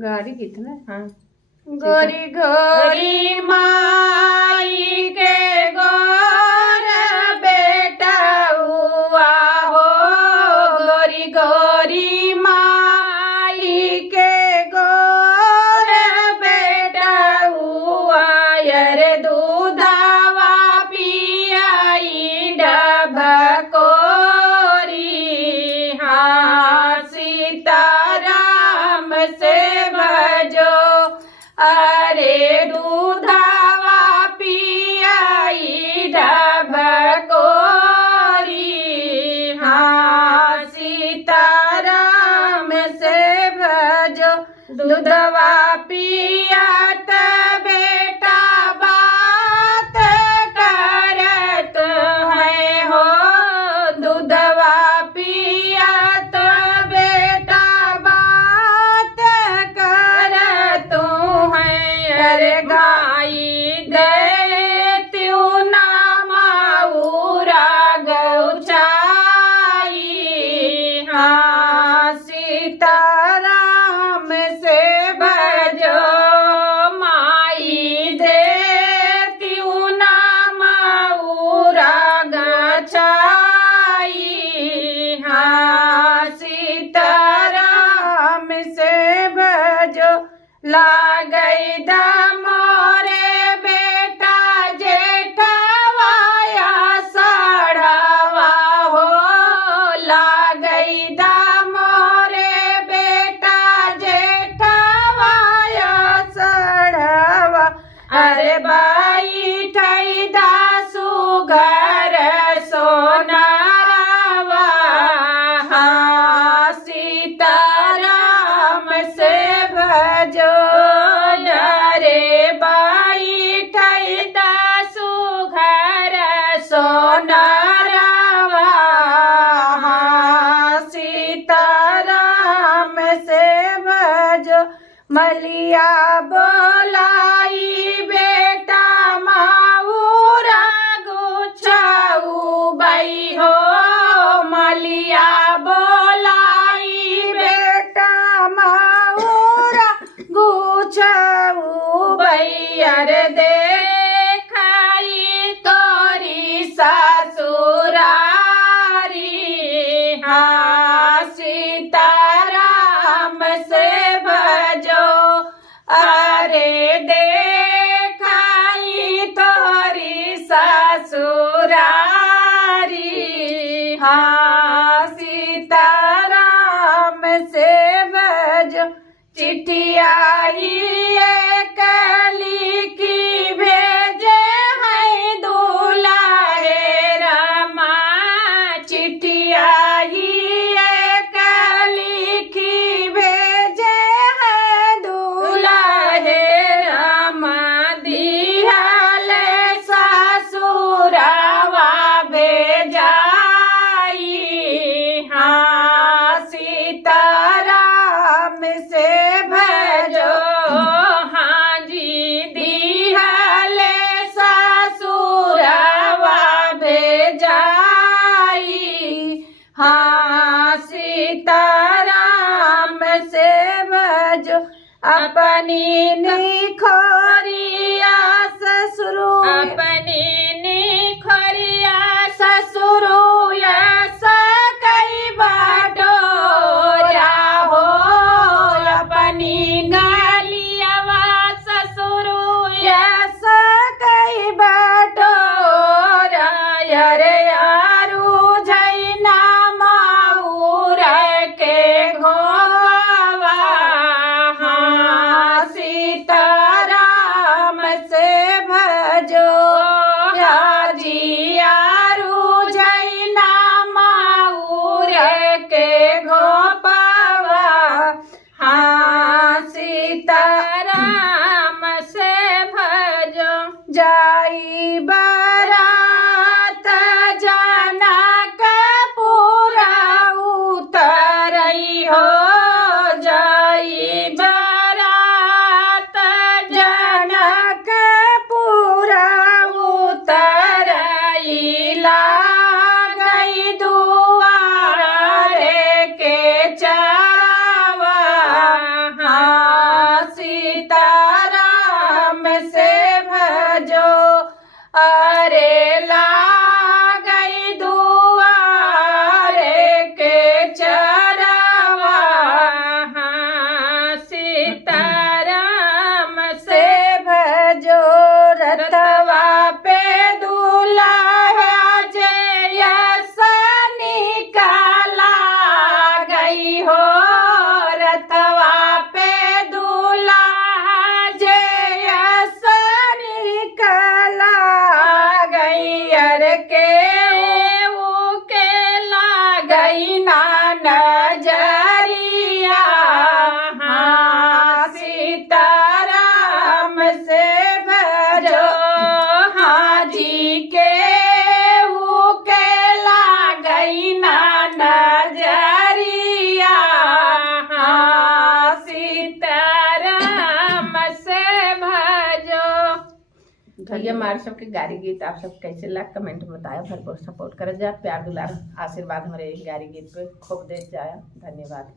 गाड़ी कितना। हाँ गोरी गोरी माई के गोर बेटा हुआ हो, गोरी गोरी माई के गोर बेटा हुआ, यार दूधावा पियाई डबकोरी। हाँ सीताराम से भजो, अरे दूधावा पियाई डबकोरी। हाँ सीताराम से भजो, दूधवा पियात बेटा बात करत है हो, दूधवा पियात बेटा बात करत है। अरे गाई दे त्यू नामाउरा गौचाई। हाँ सीताराम से भजो, माई दे त्यू नामाउरा गचाई। हाँ सीताराम से भजो, लागई मोरे बेटा जेठवाया साढ़वा हो, लागई मोरे बेटा जेठवाया साढ़वा। अरे बाई ठई दासु घर सोनारवा। हाँ सीताराम से भजो, डरे बाई ठई दासु घर सोनारवा। हाँ सीताराम से भजो, मलिया बोलाई बेटा माऊरा गुछाऊ बाई हो, मलिया बोलाई बेटा माऊरा गुछाऊ बाई। अरे देखाई तोरी ससुरारी। हाँ सीताराम से भजो, अरे देखाई तोरी ससुरारी। हाँ सीताराम से भजो, चिट्ठिया एक लिखी भेजे है दुलाहे रामा। चिट्ठिया एक लिखी भेजे है दुलाहे रामा, दिहले ससुरावा भेजाई। हाँ सीताराम से भजो, हाँ जी दिहले ससुरावा भेजाई। हाँ सीताराम से भजो, अपनी निखोरिया ससुरु, अपनी निखोरिया ससुरु सकई बाटोरा हो, अपनी गालियावा ससुरु सकई बाटोरा। अरे यारू झैना माऊरा के घोवा। हाँ सीताराम से भजो, यारू झैना माऊरा के घोपावा। हाँ तो ये हमारे सबके गारी गीत आप सब कैसे लग कमेंट में बताया, भरपूर सपोर्ट कर जा, प्यार दुलार आशीर्वाद हमारे गारी गीत पे खूब दे जाया। धन्यवाद।